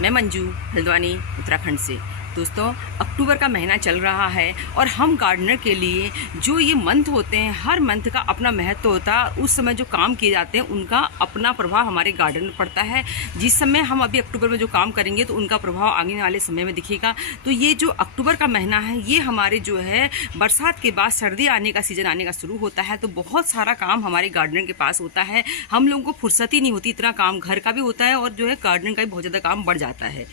मैं मंजू हल्द्वानी उत्तराखंड से। दोस्तों, अक्टूबर का महीना चल रहा है और हम गार्डनर के लिए जो ये मंथ होते हैं, हर मंथ का अपना महत्व होता है। उस समय जो काम किए जाते हैं उनका अपना प्रभाव हमारे गार्डन में पड़ता है। जिस समय हम अभी अक्टूबर में जो काम करेंगे तो उनका प्रभाव आने वाले समय में दिखेगा। तो ये जो अक्टूबर का महीना है, ये हमारे जो है बरसात के बाद सर्दी आने का सीजन आने का शुरू होता है। तो बहुत सारा काम हमारे गार्डनर के पास होता है। हम लोगों को फुर्सत ही नहीं होती, इतना काम घर का भी होता है और जो है गार्डन का भी बहुत ज़्यादा काम बढ़ जाता है।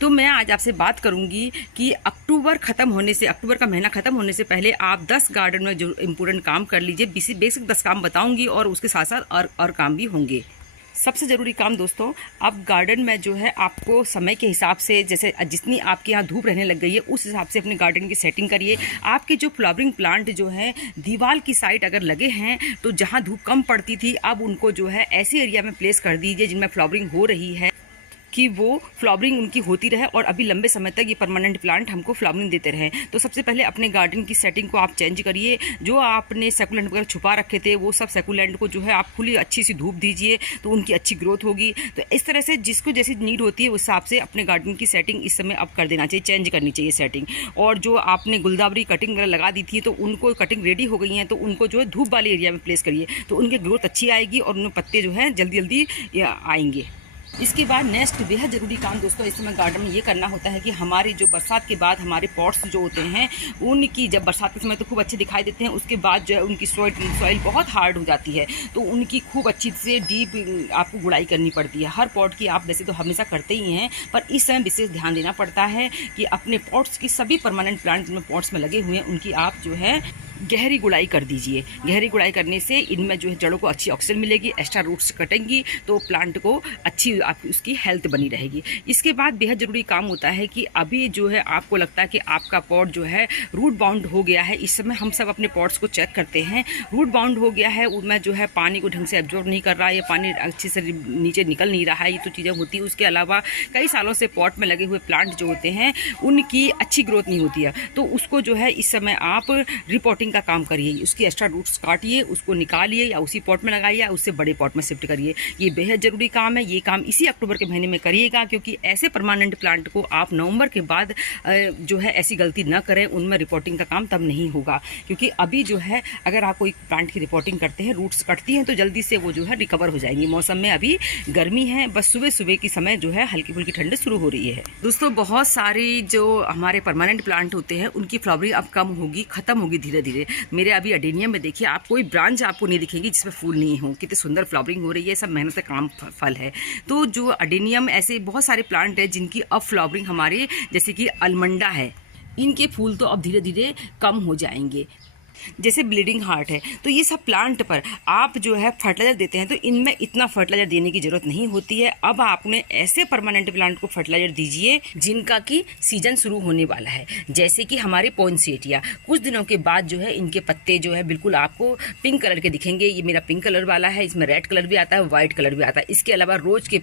तो मैं आज आपसे बात करूंगी कि अक्टूबर का महीना ख़त्म होने से पहले आप 10 गार्डन में जो इम्पोर्टेंट काम कर लीजिए। बेसिक 10 काम बताऊंगी और उसके साथ साथ और काम भी होंगे। सबसे ज़रूरी काम दोस्तों, अब गार्डन में जो है आपको समय के हिसाब से, जैसे जितनी आपके यहाँ धूप रहने लग गई है उस हिसाब से अपने गार्डन की सेटिंग करिए। आपके जो फ्लावरिंग प्लांट जो है दीवार की साइड अगर लगे हैं तो जहाँ धूप कम पड़ती थी, अब उनको जो है ऐसे एरिया में प्लेस कर दीजिए जिनमें फ्लावरिंग हो रही है कि वो फ्लावरिंग उनकी होती रहे और अभी लंबे समय तक ये परमानेंट प्लांट हमको फ्लावरिंग देते रहें। तो सबसे पहले अपने गार्डन की सेटिंग को आप चेंज करिए। जो आपने सेकुलेंट वगैरह छुपा रखे थे वो सब सेकुलेंट को जो है आप खुली अच्छी सी धूप दीजिए तो उनकी अच्छी ग्रोथ होगी। तो इस तरह से जिसको जैसी नीड होती है उस हिसाब से अपने गार्डन की सेटिंग इस समय अब कर देना चाहिए, चेंज करनी चाहिए सेटिंग। और जो आपने गुलदावरी कटिंग वगैरह लगा दी थी तो उनको कटिंग रेडी हो गई हैं तो उनको जो है धूप वाले एरिया में प्लेस करिए तो उनकी ग्रोथ अच्छी आएगी और उनमें पत्ते जो हैं जल्दी जल्दी आएंगे। इसके बाद नेक्स्ट बेहद ज़रूरी काम दोस्तों इस समय गार्डन में ये करना होता है कि हमारी जो बरसात के बाद हमारे पॉट्स जो होते हैं उनकी, जब बरसात के समय तो खूब अच्छे दिखाई देते हैं, उसके बाद जो है उनकी सॉइल बहुत हार्ड हो जाती है तो उनकी खूब अच्छी से डीप आपको गुड़ाई करनी पड़ती है। हर पॉट की आप वैसे तो हमेशा करते ही हैं, पर इस समय विशेष ध्यान देना पड़ता है कि अपने पॉट्स की सभी परमानेंट प्लांट जिनमें पॉट्स में लगे हुए हैं उनकी आप जो है गहरी गुड़ाई कर दीजिए। गहरी गुड़ाई करने से इनमें जो है जड़ों को अच्छी ऑक्सीजन मिलेगी, एक्स्ट्रा रूट्स कटेंगी तो प्लांट को अच्छी आपकी उसकी हेल्थ बनी रहेगी। इसके बाद बेहद ज़रूरी काम होता है कि अभी जो है आपको लगता है कि आपका पॉट जो है रूट बाउंड हो गया है। इस समय हम सब अपने पॉट्स को चेक करते हैं, रूट बाउंड हो गया है, उनमें जो है पानी को ढंग से एब्जॉर्ब नहीं कर रहा है, पानी अच्छे से नीचे निकल नहीं रहा है, ये तो चीज़ें होती है। उसके अलावा कई सालों से पॉट में लगे हुए प्लांट जो होते हैं उनकी अच्छी ग्रोथ नहीं होती है तो उसको जो है इस समय आप रिपोर्टिंग का काम करिए। उसकी एक्स्ट्रा रूट्स काटिए, उसको निकालिए या उसी पॉट में लगाइए या उससे बड़े पॉट में शिफ्ट करिए। ये बेहद ज़रूरी काम है। ये काम इसी अक्टूबर के महीने में करिएगा क्योंकि ऐसे परमानेंट प्लांट को आप नवंबर के बाद जो है ऐसी गलती न करें, उनमें रिपोर्टिंग का काम तब नहीं होगा। क्योंकि अभी जो है अगर आप कोई प्लांट की रिपोर्टिंग करते हैं, रूट्स कटती हैं तो जल्दी से वो जो है रिकवर हो जाएंगी। मौसम में अभी गर्मी है, बस सुबह सुबह की समय जो है हल्की फुल्की ठंड शुरू हो रही है। दोस्तों, बहुत सारी जो हमारे परमानेंट प्लांट होते हैं उनकी फ्लावरिंग अब कम होगी, ख़त्म होगी धीरे धीरे। मेरे अभी अडेनियम में देखिए आप कोई ब्रांच आपको नहीं दिखेगी जिसमें फूल नहीं हो। कितनी सुंदर फ्लावरिंग हो रही है, सब मेहनत से काम फल है। तो जो अडेनियम, ऐसे बहुत सारे प्लांट है जिनकी अब फ्लावरिंग हमारे, जैसे कि अलमंडा है, इनके फूल तो अब धीरे धीरे कम हो जाएंगे। जैसे ब्लीडिंग हार्ट है, तो ये सब प्लांट पर आप जो है फर्टिलाइजर देते हैं तो इनमें इतना फर्टिलाइजर देने की ज़रूरत नहीं होती है। अब आपने ऐसे परमानेंट प्लांट को फर्टिलाइजर दीजिए जिनका कि सीजन शुरू होने वाला है। जैसे कि हमारे पोइनसेटिया, कुछ दिनों के बाद जो है इनके पत्ते जो है बिल्कुल आपको पिंक कलर के दिखेंगे। ये मेरा पिंक कलर वाला है, इसमें रेड कलर भी आता है, वाइट कलर भी आता है। इसके अलावा रोज़ के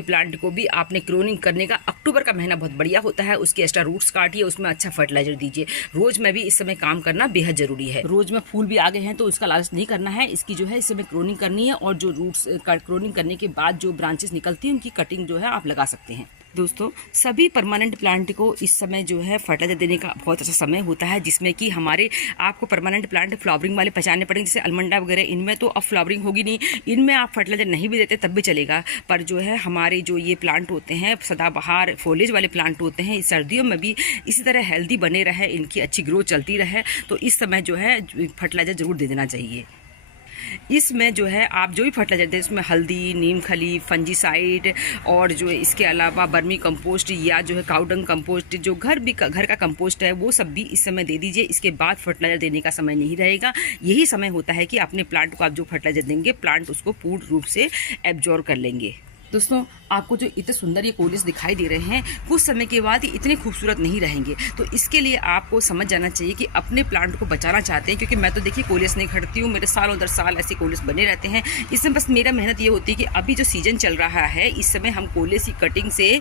प्लांट को भी आपने क्लोनिंग करने का, अक्टूबर का महीना बहुत बढ़िया होता है, उसके एक्स्ट्रा रूट्स काटिए, उसमें अच्छा फर्टिलाइजर दीजिए। रोज़ में भी इस समय काम करना बेहद जरूरी है। रोज में फूल भी आ गए हैं तो इसका लालच नहीं करना है, इसकी जो है इस समय क्लोनिंग करनी है और जो रूट्स क्लोनिंग करने के बाद जो ब्रांचेस निकलती हैं उनकी कटिंग जो है आप लगा सकते हैं। दोस्तों, सभी परमानेंट प्लांट को इस समय जो है फर्टिलाइजर देने का बहुत अच्छा समय होता है, जिसमें कि हमारे आपको परमानेंट प्लांट फ्लावरिंग वाले पहचानने पड़ेंगे। जैसे अलमंडा वगैरह, इनमें तो अब फ्लावरिंग होगी नहीं, इनमें आप फर्टिलाइजर नहीं भी देते तब भी चलेगा। पर जो है हमारे जो ये प्लांट होते हैं सदाबहार फोलेज वाले प्लांट होते हैं, सर्दियों में भी इसी तरह हेल्दी बने रहे, इनकी अच्छी ग्रोथ चलती रहे, तो इस समय जो है फर्टिलाइजर जरूर दे देना चाहिए। इसमें जो है आप जो भी फर्टिलाइजर दें उसमें हल्दी, नीम खली, फंजीसाइड और जो इसके अलावा बर्मी कंपोस्ट या जो है काउडंग कंपोस्ट, जो घर का कंपोस्ट है वो सब भी इस समय दे दीजिए। इसके बाद फर्टिलाइजर देने का समय नहीं रहेगा। यही समय होता है कि अपने प्लांट को आप जो फर्टिलाइजर देंगे प्लांट उसको पूर्ण रूप से एब्जॉर्ब कर लेंगे। दोस्तों, आपको जो इतने सुंदर ये कोलियस दिखाई दे रहे हैं, कुछ समय के बाद ये इतने खूबसूरत नहीं रहेंगे। तो इसके लिए आपको समझ जाना चाहिए कि अपने प्लांट को बचाना चाहते हैं, क्योंकि मैं तो देखिए कोलियस नहीं खरीदती हूँ, मेरे सालों दर साल ऐसे कोलियस बने रहते हैं। इसमें बस मेरा मेहनत ये होती है कि अभी जो सीजन चल रहा है इस समय हम कोलियस की कटिंग से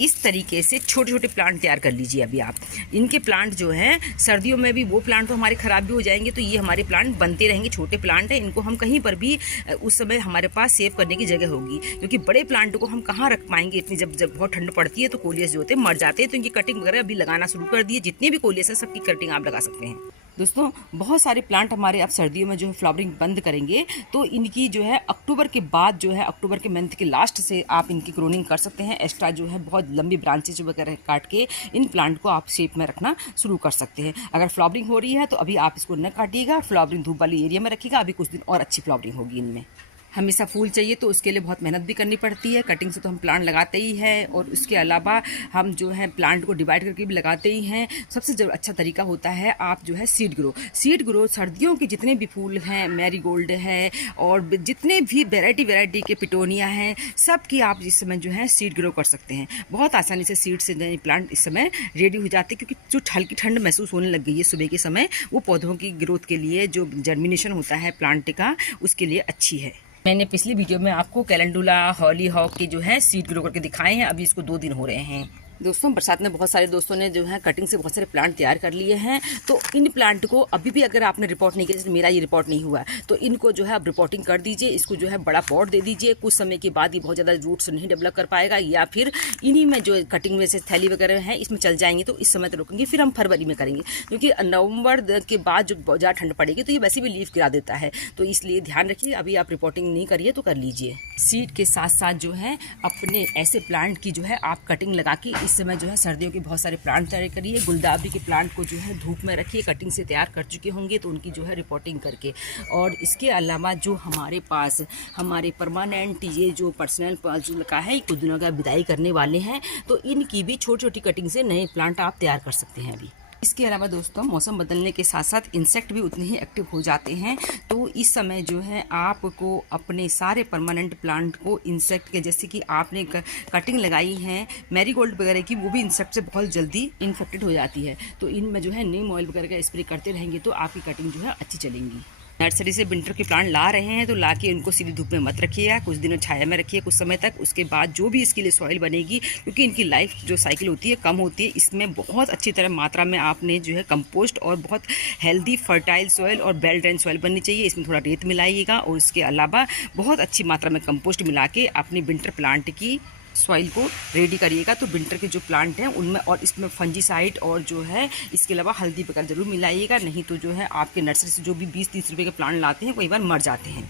इस तरीके से छोटे छोटे प्लांट तैयार कर लीजिए अभी आप। इनके प्लांट जो हैं सर्दियों में भी वो प्लांट तो हमारे ख़राब भी हो जाएंगे, तो ये हमारे प्लांट बनते रहेंगे। छोटे प्लांट हैं, इनको हम कहीं पर भी उस समय हमारे पास सेव करने की जगह होगी, क्योंकि बड़े प्लांट को हम कहाँ रख पाएंगे इतनी, जब बहुत ठंड पड़ती है तो कोलियस जो होते हैं मर जाते हैं। तो इनकी कटिंग वगैरह अभी लगाना शुरू कर दिए। जितने भी कोलियस हैं सबकी कटिंग आप लगा सकते हैं। दोस्तों बहुत सारे प्लांट हमारे अब सर्दियों में जो है फ्लावरिंग बंद करेंगे, तो इनकी जो है अक्टूबर के बाद जो है अक्टूबर के मंथ के लास्ट से आप इनकी क्रोनिंग कर सकते हैं। एक्स्ट्रा जो है बहुत लंबी ब्रांचेज वगैरह काट के इन प्लांट को आप शेप में रखना शुरू कर सकते हैं। अगर फ्लावरिंग हो रही है तो अभी आप इसको न काटिएगा, फ्लावरिंग धूप वाली एरिया में रखिएगा। अभी कुछ दिन और अच्छी फ्लावरिंग होगी इनमें। हमेशा फूल चाहिए तो उसके लिए बहुत मेहनत भी करनी पड़ती है। कटिंग से तो हम प्लांट लगाते ही हैं, और उसके अलावा हम जो है प्लांट को डिवाइड करके भी लगाते ही हैं। सबसे जो अच्छा तरीका होता है आप जो है सीड ग्रो सर्दियों के जितने भी फूल हैं, मैरीगोल्ड है और जितने भी वैरायटी के पिटोनिया हैं, सब की आप इस समय जो है सीड ग्रो कर सकते हैं। बहुत आसानी से सीड से नए प्लांट इस समय रेडी हो जाते हैं, क्योंकि जो हल्की ठंड महसूस होने लग गई है सुबह के समय, वो पौधों की ग्रोथ के लिए जो जर्मिनेशन होता है प्लांट का, उसके लिए अच्छी है। मैंने पिछली वीडियो में आपको कैलेंडुला, हॉलीहॉक के जो है सीड ग्रो करके दिखाए हैं। अभी इसको 2 दिन हो रहे हैं। दोस्तों बरसात में बहुत सारे दोस्तों ने जो है कटिंग से बहुत सारे प्लांट तैयार कर लिए हैं। तो इन प्लांट को अभी भी अगर आपने रिपोर्ट नहीं किया, जैसे मेरा ये रिपोर्ट नहीं हुआ है, तो इनको जो है आप रिपोर्टिंग कर दीजिए। इसको जो है बड़ा पॉट दे दीजिए। कुछ समय के बाद ये बहुत ज़्यादा रूट्स नहीं डेवलप कर पाएगा, या फिर इन्हीं में जो कटिंग में से थैली वगैरह है इसमें चल जाएंगे। तो इस समय तो रुकेंगे, फिर हम फरवरी में करेंगे, क्योंकि नवंबर के बाद जो बहुत ज़्यादा ठंड पड़ेगी तो ये वैसे भी लीफ गिरा देता है। तो इसलिए ध्यान रखिए, अभी आप रिपोर्टिंग नहीं करिए तो कर लीजिए। सीड के साथ साथ जो है अपने ऐसे प्लांट की जो है आप कटिंग लगा के इस समय जो है सर्दियों के बहुत सारे प्लांट तैयार करिए। गुलदावरी के प्लांट को जो है धूप में रखिए, कटिंग से तैयार कर चुके होंगे तो उनकी जो है रिपोर्टिंग करके। और इसके अलावा जो हमारे पास हमारे परमानेंट ये जो पर्सनल जो लगा है, कुछ दिनों का विदाई करने वाले हैं, तो इनकी भी छोटी छोटी कटिंग से नए प्लांट आप तैयार कर सकते हैं अभी। इसके अलावा दोस्तों मौसम बदलने के साथ साथ इंसेक्ट भी उतने ही एक्टिव हो जाते हैं। तो इस समय जो है आपको अपने सारे परमानेंट प्लांट को इंसेक्ट के, जैसे कि आपने कटिंग लगाई है मैरीगोल्ड वगैरह की, वो भी इंसेक्ट से बहुत जल्दी इन्फेक्टेड हो जाती है। तो इनमें जो है नीम ऑयल वगैरह का स्प्रे करते रहेंगे तो आपकी कटिंग जो है अच्छी चलेंगी। नर्सरी से विंटर के प्लांट ला रहे हैं तो ला के उनको सीधी धूप में मत रखिएगा, कुछ दिनों छाया में रखिए कुछ समय तक। उसके बाद जो भी इसके लिए सॉइल बनेगी, क्योंकि इनकी लाइफ जो साइकिल होती है कम होती है, इसमें बहुत अच्छी तरह मात्रा में आपने जो है कंपोस्ट और बहुत हेल्दी फर्टाइल सॉइल और वेल ड्रेन सॉइल बननी चाहिए। इसमें थोड़ा रेत मिलाइएगा, और इसके अलावा बहुत अच्छी मात्रा में कंपोस्ट मिला के अपनी विंटर प्लांट की सॉइल को रेडी करिएगा। तो विंटर के जो प्लांट हैं उनमें, और इसमें फंजीसाइड और जो है इसके अलावा हल्दी वगैरह जरूर मिलाइएगा, नहीं तो जो है आपके नर्सरी से जो भी 20-30 रुपए के प्लांट लाते हैं कई बार मर जाते हैं।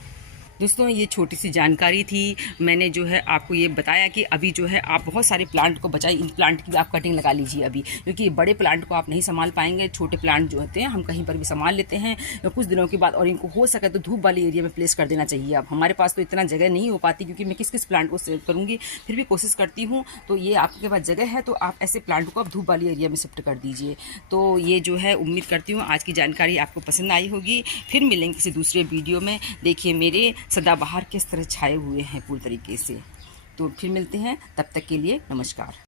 दोस्तों ये छोटी सी जानकारी थी, मैंने जो है आपको ये बताया कि अभी जो है आप बहुत सारे प्लांट को बचाइए। इन प्लांट की भी आप कटिंग लगा लीजिए अभी, क्योंकि बड़े प्लांट को आप नहीं संभाल पाएंगे। छोटे प्लांट जो होते हैं हम कहीं पर भी संभाल लेते हैं कुछ दिनों के बाद, और इनको हो सके तो धूप वाली एरिया में प्लेस कर देना चाहिए। अब हमारे पास तो इतना जगह नहीं हो पाती, क्योंकि मैं किस किस प्लांट को सेव करूँगी, फिर भी कोशिश करती हूँ। तो ये आपके पास जगह है तो आप ऐसे प्लांट को आप धूप वाली एरिया में शिफ्ट कर दीजिए। तो ये जो है उम्मीद करती हूँ आज की जानकारी आपको पसंद आई होगी। फिर मिलेंगे किसी दूसरे वीडियो में। देखिए मेरे सदाबहार किस तरह छाए हुए हैं पूरी तरीके से। तो फिर मिलते हैं, तब तक के लिए नमस्कार।